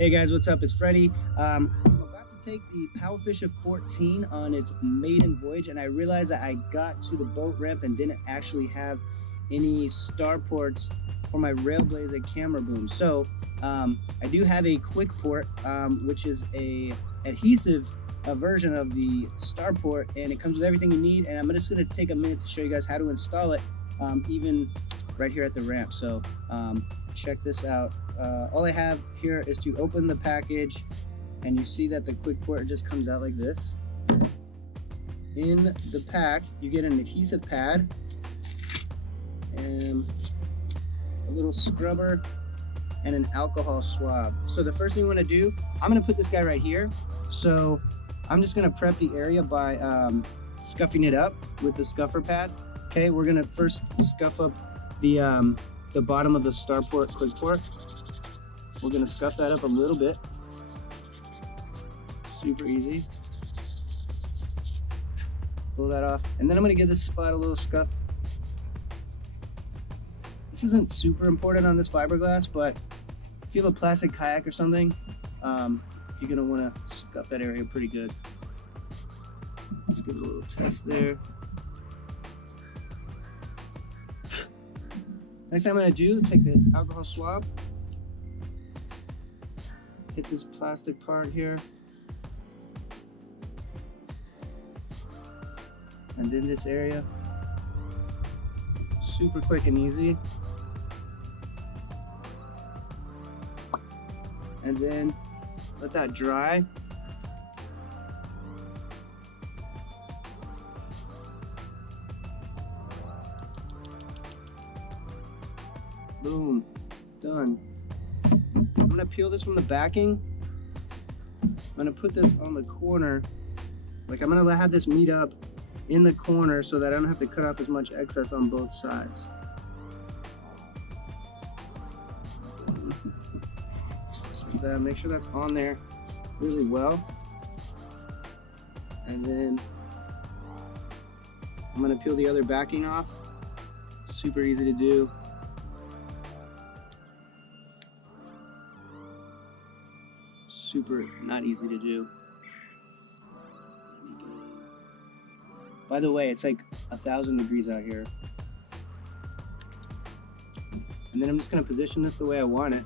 Hey guys, what's up? It's Freddie. I'm about to take the Powerfisher 14 on its maiden voyage, and I realized that I got to the boat ramp and didn't actually have any star ports for my Railblazer camera boom. So I do have a quick port, which is a adhesive version of the star port, and it comes with everything you need. And I'm just going to take a minute to show you guys how to install it, even right here at the ramp. So check this out. All I have here is to open the package, and you see that the quick port just comes out like this. In the pack, you get an adhesive pad and a little scrubber and an alcohol swab. So the first thing you want to do, I'm going to put this guy right here. So I'm just going to prep the area by scuffing it up with the scuffer pad. Okay, we're going to first scuff up the bottom of the star port quick port. We're going to scuff that up a little bit. Super easy. Pull that off, and then I'm going to give this spot a little scuff. This isn't super important on this fiberglass, but if you have a plastic kayak or something, you're going to want to scuff that area pretty good. Let's give it a little test there. Next thing I'm going to do, take the alcohol swab, hit this plastic part here, and then this area. Super quick and easy. And then let that dry. Boom, done. I'm gonna peel this from the backing. I'm gonna put this on the corner. Like, I'm gonna have this meet up in the corner so that I don't have to cut off as much excess on both sides. Just like that. Make sure that's on there really well. And then I'm gonna peel the other backing off. Super easy to do. Super not easy to do. By the way, it's like 1,000 degrees out here. And then I'm just gonna position this the way I want it.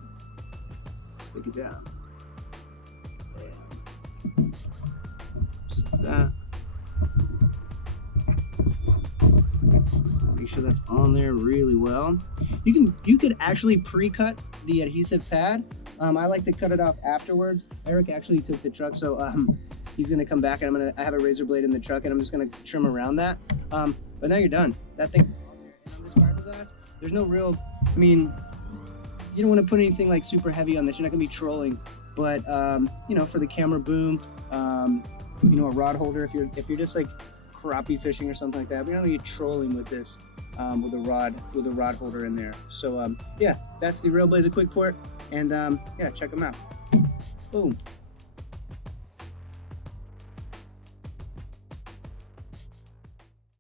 Stick it down. Bam. Just like that. Make sure that's on there really well. You could actually pre-cut the adhesive pad. I like to cut it off afterwards. Eric actually took the truck, so he's gonna come back, and I have a razor blade in the truck, and I'm just gonna trim around that. But now you're done. That thing's on there. And on this fiberglass, there's no real, I mean, you don't want to put anything like super heavy on this. You're not gonna be trolling, but you know, for the camera boom, you know, a rod holder, if you're just like crappie fishing or something like that, but you're not gonna be trolling with this. With a rod holder in there. So yeah, that's the Railblazer quick port, and yeah, check them out. Boom.